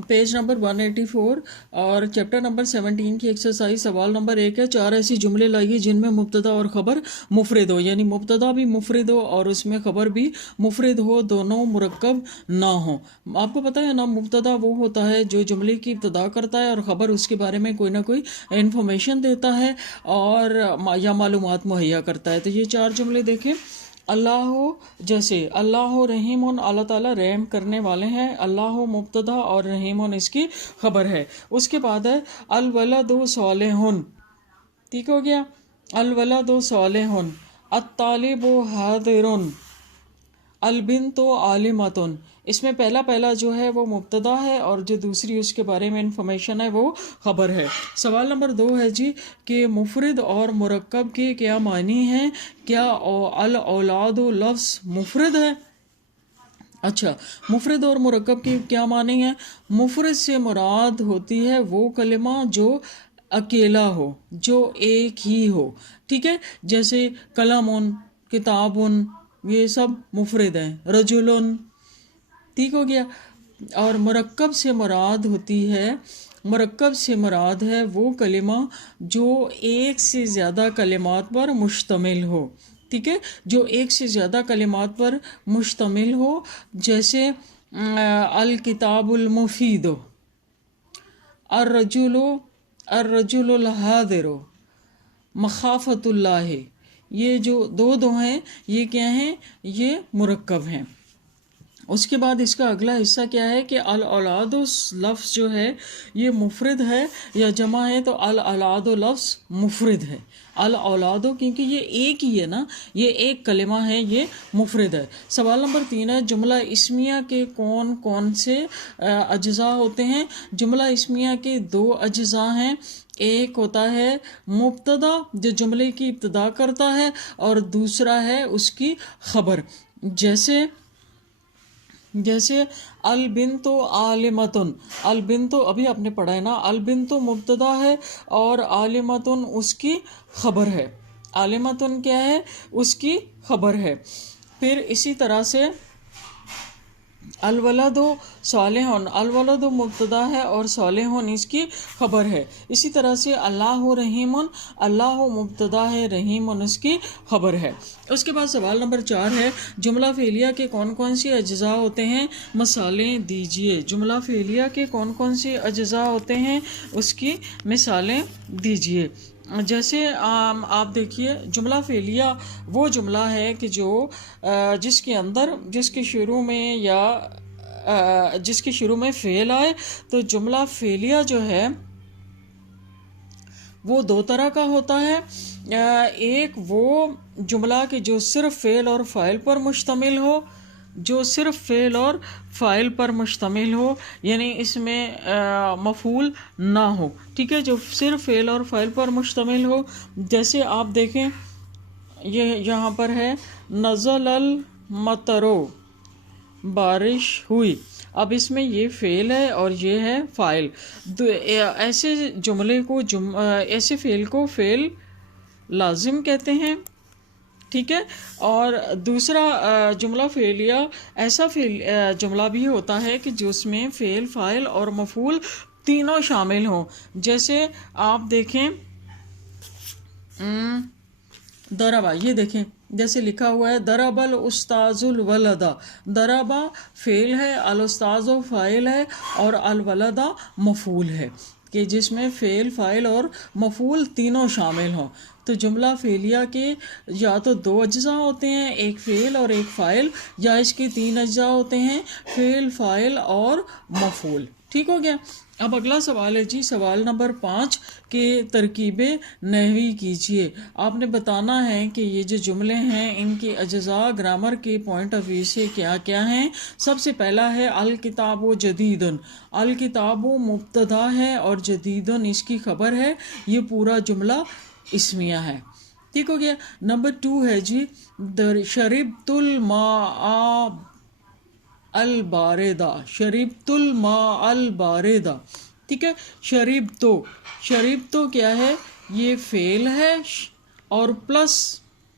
Page number 184 और chapter number 17 की exercise सवाल नंबर 1 है। 4 ऐसी जुमले लाइए जिनमें मुब्तदा और ख़बर मुफरद हो, यानी मुब्तदा भी मुफरद हो और उसमें ख़बर भी मुफरद हो, दोनों मुरक्कब ना हो। आपको पता है ना, मुब्तदा वो होता है जो जुमले की इब्तदा करता है और ख़बर उसके बारे में कोई ना कोई इन्फॉर्मेशन देता है और या मालूमात मुहैया करता है। तो ये 4 जुमले देखें। अल्लाह, जैसे अल्लाह रहीमुन, अल्लाह ताला रहम करने वाले हैं। अल्लाह मुब्तदा और रहीमुन इसकी खबर है। उसके बाद है अल वलदु सालिहुन, ठीक हो गया। अल वलदु सालिहुन, अत्तालिबु हादिरुन, अल बिन्तु आलिमतुन। इसमें पहला पहला जो है वो मुब्तदा है और जो दूसरी उसके बारे में इंफॉर्मेशन है वो खबर है। सवाल नंबर 2 है जी कि मुफरद और मुरक्कब के क्या मानी हैं? क्या अल औलादु लफ्ज़ मुफरद है? अच्छा, मुफरद और मुरक्कब की क्या मानी है? मुफरद से मुराद होती है वो कलिमा जो अकेला हो, जो एक ही हो, ठीक है। जैसे कलमुन, किताबुन, ये सब मुफरद हैं। रजुलन, ठीक हो गया। और मुरक्कब से मुराद होती है, मुरक्कब से मुराद है वो कलिमा जो एक से ज़्यादा कलिमात पर मुश्तमिल हो, ठीक है, जो एक से ज़्यादा कलिमात पर मुश्तमिल हो। जैसे अल किताबुल मुफीदो, अर्रजुलो, अर्रजुलुल हादिरो, मखाफतुल्लाह, ये जो दो हैं ये क्या हैं? ये मुरक्कब हैं। उसके बाद इसका अगला हिस्सा क्या है कि अल औलादो लफ्ज़ जो है ये मुफरद है या जमा है, तो अल औलादो लफ्ज़ मुफरद है। अल औलादो क्योंकि ये एक ही है ना, ये एक कलिमा है, ये मुफरद है। सवाल नंबर 3 है जुमला इस्मिया के कौन कौन से अज्जा होते हैं? जुमला इस्मिया के 2 अज्जा हैं। एक होता है मुब्तदा जो जुमले की इब्तदा करता है और दूसरा है उसकी खबर। जैसे अल बिन्तु आलिमतुन, अल बिन्तु अभी आपने पढ़ा है ना, अल बिन्तु मुब्तदा है और आलिमतुन उसकी खबर है। आलिमतुन क्या है? उसकी खबर है। फिर इसी तरह से अल वलदु सालिहुन, अल वलदु मुब्तदा है और सालिहुन इसकी खबर है। इसी तरह से अल्लाह रहीमुन, अल्लाह मुब्तदा है, रहीमुन उसकी खबर है। उसके बाद सवाल नंबर 4 है जुमला फेलिया के कौन कौन से अज्जा होते हैं? मिसालें दीजिए। जुमला फेलिया के कौन कौन से अज्जा होते हैं उसकी मिसालें दीजिए। जैसे आप देखिए, जुमला फेलिया वो जुमला है कि जो जिसके अंदर, जिसके शुरू में या जिसके शुरू में फेल आए। तो जुमला फेलिया जो है वो 2 तरह का होता है। एक वो जुमला कि जो सिर्फ फेल और फाइल पर मुश्तमिल हो, जो सिर्फ फेल और फाइल पर मुश्तमिल हो, यानी इसमें मफूल ना हो, ठीक है, जो सिर्फ फेल और फाइल पर मुश्तमिल हो। जैसे आप देखें, ये यहाँ पर है नज़ल अल मतरो, बारिश हुई। अब इसमें ये फेल है और ये है फाइल। ऐसे जुमले को ऐसे फेल को फेल लाजिम कहते हैं, ठीक है। और दूसरा जुमला फेलिया ऐसा जुमला भी होता है कि जिसमें फेल, फाइल और मफूल तीनों शामिल हों। जैसे आप देखें दरबा, ये देखें जैसे लिखा हुआ है दरबल उस्ताजुल वलदा। दरबा फेल है, अल उस्ताजो फाइल है और अल वलदा मफूल है, कि जिसमें फेल, फाइल और मफूल तीनों शामिल हों। तो जुमला फेलिया के या तो 2 अज्जा होते हैं, एक फेल और एक फाइल, या इसके 3 अज्जा होते हैं, फेल, फाइल और मफूल, ठीक हो गया। अब अगला सवाल है जी, सवाल नंबर 5 के तरकीबें नहवी कीजिए। आपने बताना है कि ये जो जुमले हैं इनके अज्जा ग्रामर के पॉइंट ऑफ व्यू से क्या क्या हैं। सबसे पहला है अल किताबो जदीदन। अल किताबो मुब्तदा है और जदीदन इसकी खबर है। ये पूरा जुमला इस्मिया है, ठीक हो गया। नंबर 2 है जी शरिबतुल माआ अल बारेदा, शरीबतुल मा अल बारेदा, ठीक है। शरीब तो क्या है? ये फेल है और प्लस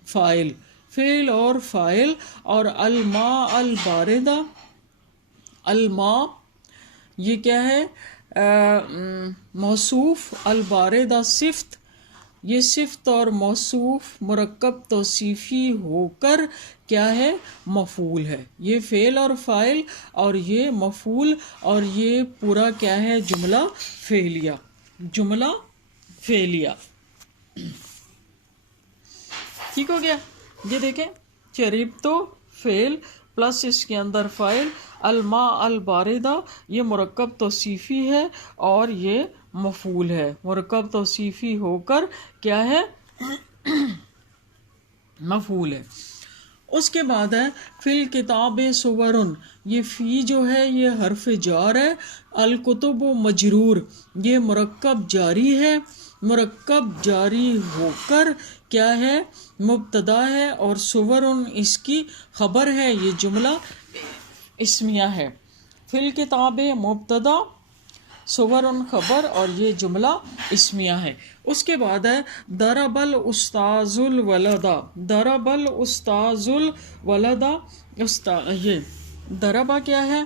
फाइल, फेल और फाइल, और अल मा अल बारेदा, अल मा یہ کیا ہے موصوف، الباردہ صفت، یہ صفت اور موصوف مرکب توصیفی ہو کر کیا ہے مفعول ہے. یہ فعل اور فاعل اور یہ مفعول اور یہ پورا کیا ہے جملہ فعلیہ. جملہ فعلیہ ٹھیک ہو گیا. یہ دیکھیں شربتو فعل پلس اس کے اندر فاعل، الماء الباردہ یہ مرکب توصیفی ہے اور یہ مفعول ہے. مرکب توصیفی ہو کر کیا ہے مفعول ہے. اس کے بعد ہے فی الکتاب صورن، یہ فی جو ہے یہ حرف جار ہے. الکتب مجرور یہ مرکب جاری ہے، مرکب جاری ہو کر کیا ہے مبتدا ہے اور صورن اس کی خبر ہے. یہ جملہ اسمیہ ہے. فی الکتاب مبتدا، صورن خبر اور یہ جملہ اسمیہ ہے. اس کے بعد ہے ضرب الاستاذ الولدا. ضرب الاستاذ الولدا، یہ ضربہ کیا ہے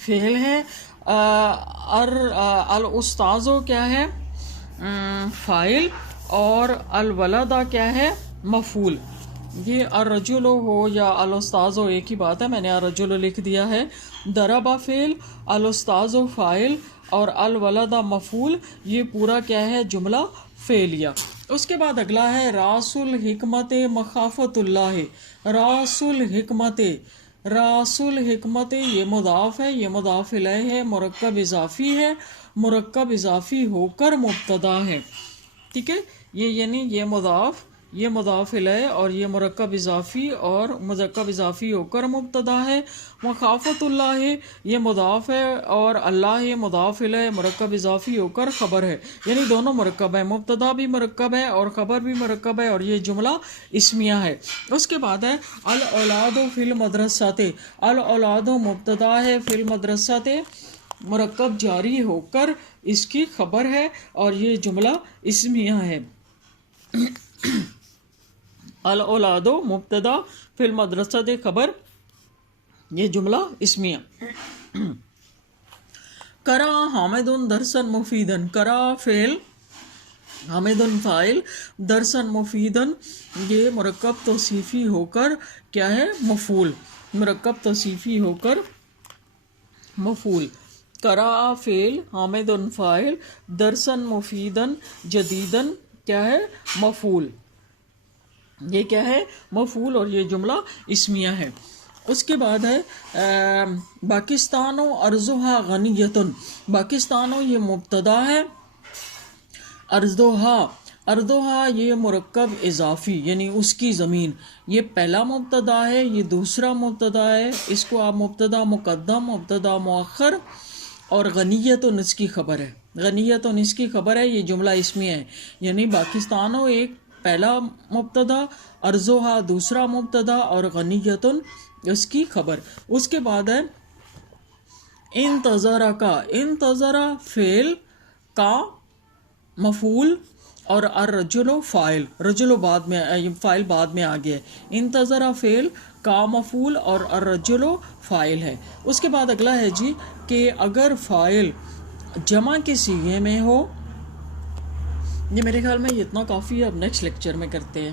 فعل ہے، الاستاذ کیا ہے فاعل اور الولدا کیا ہے مفعول. یہ الرجل ہو یا الاستاذ ہو ایک ہی بات ہے، میں نے الرجل لکھ دیا ہے. ضربہ فعل، الاستاذ فاعل اور الولد مفعول، یہ پورا کیا ہے جملہ فعلیہ. اس کے بعد اگلا ہے راس الحکمت مخافت اللہ. راس الحکمت، راس الحکمت یہ مضاف ہے، یہ مضاف الیہ ہے، مرکب اضافی ہے، مرکب اضافی ہو کر مبتدا ہے. ٹھیک ہے، یہ یعنی یہ مضاف الیہ اور یہ مرکب اضافی اور مرکب اضافی ہو کر مبتدا ہے. مخافت اللہ یہ مضاف ہے اور اللہ یہ مضاف الیہ مرکب اضافی ہو کر خبر ہے، یعنی دونوں مرکب ہے، مبتدا بھی مرکب ہے اور خبر بھی مرکب ہے اور یہ جملہ اسمیہ ہے. اس کے بعد ہے الاولاد فی المدرسۃ. الاولاد مبتدا ہے، فی المدرسۃ مرکب جاری ہو کر اس کی خبر ہے اور یہ جملہ اسمیہ ہے. الاولاد مبتدا فی المدرسۃ خبر، یہ جملہ اسمیہ. کرا حامد درسن مفیدن. کرا فعل، حامد فاعل، درسن مفیدن یہ مرکب توصیفی ہو کر کیا ہے مفعول. مرکب توصیفی ہو کر مفعول. کرا فعل، حامد فاعل، درسن مفیدن جدیدن کیا ہے مفعول. یہ کیا ہے مفعول اور یہ جملہ اسمیہ ہے. اس کے بعد ہے پاکستان و ارضها غنیتن. پاکستان و یہ مبتدا ہے، ارضها یہ مرکب اضافی یعنی اس کی زمین، یہ پہلا مبتدا ہے، یہ دوسرا مبتدا ہے، اس کو آپ مبتدا مقدم، مبتدا مؤخر اور غنیتن اس کی خبر ہے. غنیتن اس کی خبر ہے، یہ جملہ اسمیہ ہے. یعنی پاکستان و ایک پہلا مبتدا، ارضها دوسرا مبتدا اور غنیتن اس کی خبر. اس کے بعد ہے انتظر کا. انتظر فعل، کا مفعول اور الرجل فاعل. رجل بعد میں، فاعل بعد میں آ گیا ہے. انتظر فعل، کا مفعول اور الرجل فاعل ہے. اس کے بعد اگلا ہے جی کہ اگر فاعل جمع کے صیغے میں ہو. یہ میرے خیال میں اتنا کافی ہے، اب نیکسٹ لیکچر میں کرتے ہیں.